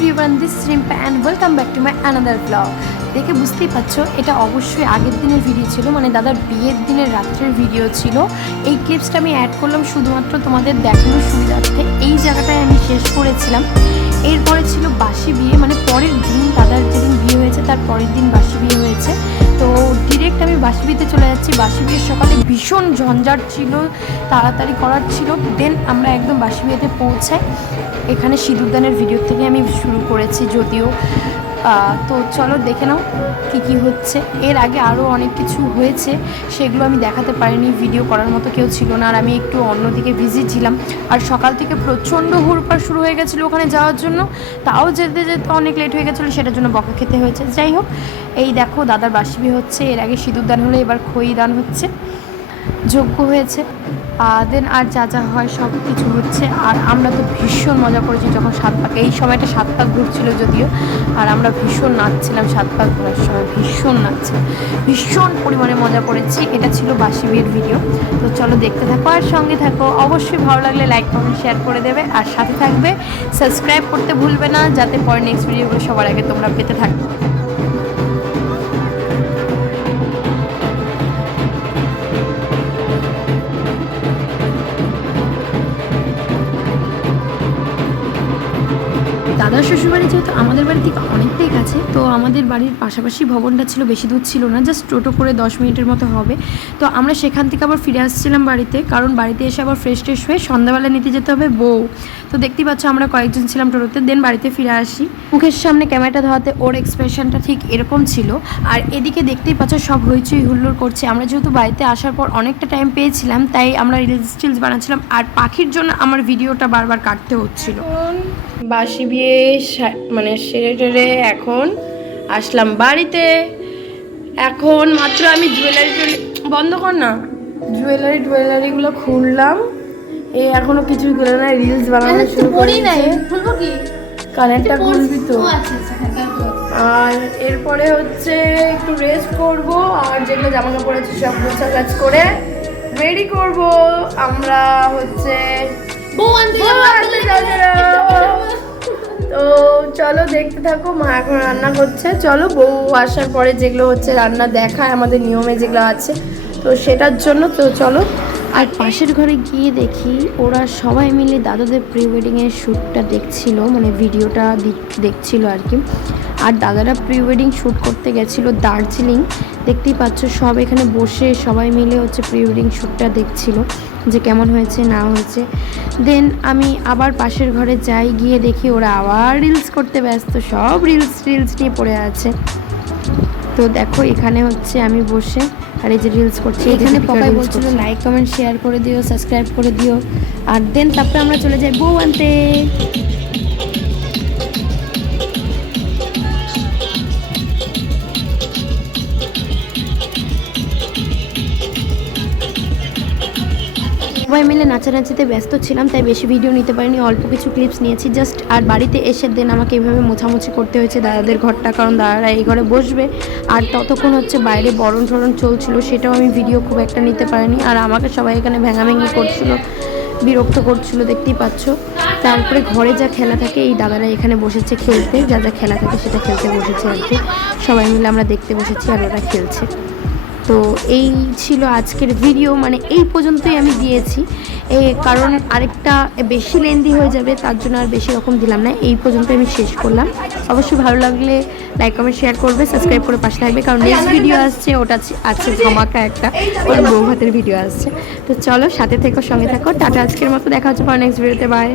everyone, this is Rimpa and welcome back to my another vlog. দেখে বুঝতেই পারছো এটা অবশ্যই আগের দিনের ভিডিও ছিল, মানে দাদার বিয়ের দিনের রাত্রের ভিডিও ছিল। এই ক্লিপসটা আমি অ্যাড করলাম শুধুমাত্র তোমাদের দেখানোর সুবিধার্থে। এই জায়গাটায় আমি শেষ করেছিলাম। এরপরে ছিল বাসি বিয়ে, মানে পরের দিন দাদার যেদিন বিয়ে হয়েছে তার পরের দিন বাসি বিয়ে হয়েছে। তো ডিরেক্ট আমি বাসি বিয়েতে চলে যাচ্ছি। বাসি বিয়ের সকালে ভীষণ ঝঞ্ঝাট ছিল, তাড়াতাড়ি করার ছিল। দেন আমরা একদম বাসি বিয়েতে পৌঁছাই। এখানে সিঁদুরদানের ভিডিও থেকে আমি শুরু করেছি যদিও। তো চলো দেখে নাও কী হচ্ছে। এর আগে আরও অনেক কিছু হয়েছে, সেগুলো আমি দেখাতে পারিনি, ভিডিও করার মতো কেউ ছিল না। আর আমি একটু অন্যদিকে বিজি ছিলাম। আর সকাল থেকে প্রচণ্ড হুড়পাড় শুরু হয়ে গেছিলো ওখানে যাওয়ার জন্য, তাও যেতে যেতে অনেক লেট হয়ে গেছিলো, সেটার জন্য বকা খেতে হয়েছে। যাই হোক, এই দেখো দাদার বাসি বিয়ে হচ্ছে। এর আগে সিঁদুরদান হলো, এবার খই দান হচ্ছে, যোগ্য হয়েছে। দেন আর যা যা হয় সব কিছু হচ্ছে। আর আমরা তো ভীষণ মজা করেছি যখন সাত পাক, এই সময়টা সাত পাক ঘুরছিল যদিও, আর আমরা ভীষণ নাচছিলাম সাত পাক ঘোরার সময়, ভীষণ নাচছিলাম, ভীষণ পরিমাণে মজা করেছি। এটা ছিল বাসি বিয়ের ভিডিও। তো চলো দেখতে থাকো আর সঙ্গে থাকো। অবশ্যই ভালো লাগলে লাইক কমেন্ট শেয়ার করে দেবে, আর সাথে থাকবে, সাবস্ক্রাইব করতে ভুলবে না, যাতে পরে নেক্সট ভিডিওগুলো সবার আগে তোমরা পেতে থাকো। দাদার শ্বশুরবাড়ি যেহেতু আমাদের বাড়ি থেকে অনেকটাই কাছে, তো আমাদের বাড়ির পাশাপাশি ভবনটা ছিল, বেশি দূর ছিল না, জাস্ট টোটো করে 10 মিনিটের মতো হবে। তো আমরা সেখান থেকে আবার ফিরে আসছিলাম বাড়িতে, কারণ বাড়িতে এসে আবার ফ্রেশ ট্রেশ হয়ে সন্ধ্যাবেলা নিতে যেতে হবে বউ। তো দেখতেই পাচ্ছ আমরা কয়েকজন ছিলাম টোটোতে। দেন বাড়িতে ফিরে আসি। মুখের সামনে ক্যামেরাটা ধরাতে ওর এক্সপ্রেশনটা ঠিক এরকম ছিল। আর এদিকে দেখতেই পাচ্ছ সব হইচই হুল্লোড় করছে। আমরা যেহেতু বাড়িতে আসার পর অনেকটা টাইম পেয়েছিলাম, তাই আমরা রিলস বানাচ্ছিলাম। আর পাখির জন্য আমার ভিডিওটা বারবার কাটতে হচ্ছিল। বাসি বিয়ে মানে সেরে টেরে এখন আসলাম বাড়িতে। এখন মাত্র আমি বন্ধ কর না, জুয়েলারিগুলো খুললাম। এখনো কিছুই খুলে না, রিলস বানানো শুরু করি নাই। খুলবো কি, কানেরটা খুলবি তো। আর এরপরে হচ্ছে একটু রেস্ট করব, আর যেগুলো জামা কাপড় আছে সব গোছাগাছ করে রেডি করব। আমরা হচ্ছে তো চলো দেখতে থাকো। মা এখন রান্না করছে। চলো বউ আসার পরে যেগুলো হচ্ছে রান্না দেখায় আমাদের নিয়মে যেগুলো আছে, তো সেটার জন্য তো চলো। আর পাশের ঘরে গিয়ে দেখি ওরা সবাই মিলে দাদাদের প্রি ওয়েডিংয়ের শ্যুটটা দেখছিল, মানে ভিডিওটা দেখছিল আর কি। আর দাদারা প্রি ওয়েডিং শ্যুট করতে গেছিলো দার্জিলিং। দেখতেই পাচ্ছ সব এখানে বসে সবাই মিলে হচ্ছে প্রি ওয়েডিং শ্যুটটা দেখছিল যে কেমন হয়েছে না হয়েছে। দেন আমি আবার পাশের ঘরে যাই, গিয়ে দেখি ওরা আবার রিলস করতে ব্যস্ত, সব রিলস নিয়ে পড়ে আছে। তো দেখো এখানে হচ্ছে আমি বসে আর এই যে রিলস করছি। এখানে পপাই বলছিল লাইক কমেন্ট শেয়ার করে দিও, সাবস্ক্রাইব করে দিও। আর দেন তারপরে আমরা চলে যাই বউ আনতে। সবাই মিলে নাচানাচিতে ব্যস্ত ছিলাম, তাই বেশি ভিডিও নিতে পারিনি, অল্প কিছু ক্লিপস নিয়েছি জাস্ট। আর বাড়িতে এসে দেন আমাকে এইভাবে মোছামুছি করতে হয়েছে দাদাদের ঘরটা, কারণ দাদারা এই ঘরে বসবে। আর ততক্ষণ হচ্ছে বাইরে বরণ টরণ চলছিল, সেটাও আমি ভিডিও খুব একটা নিতে পারিনি। আর আমাকে সবাই এখানে ভেঙাভেঙি করছিল, বিরক্ত করছিল, দেখতেই পাচ্ছ। তারপরে ঘরে যা খেলা থাকে এই দাদারা এখানে বসেছে খেলতে, যা যা খেলা থাকে সেটা খেলতে বসেছে আর কি। সবাই মিলে আমরা দেখতে বসেছি আর ওরা খেলছে। তো এই ছিল আজকের ভিডিও, মানে এই পর্যন্তই আমি দিয়েছি, কারণ আরেকটা বেশি লেন্দি হয়ে যাবে, তার জন্য আর বেশি রকম দিলাম না। এই পর্যন্ত আমি শেষ করলাম। অবশ্যই ভালো লাগলে লাইক কমেন্ট শেয়ার করবে, সাবস্ক্রাইব করে পাশে থাকবে, কারণ নেক্সট ভিডিও আসছে, ওটা আছে ধামাকা একটা, ওর বউ ভাতের ভিডিও আসছে। তো চলো সাথে থেকো, সঙ্গে থাকো। টাটা, আজকের মতো দেখা হচ্ছে পরে নেক্সট ভিডিওতে। বাই।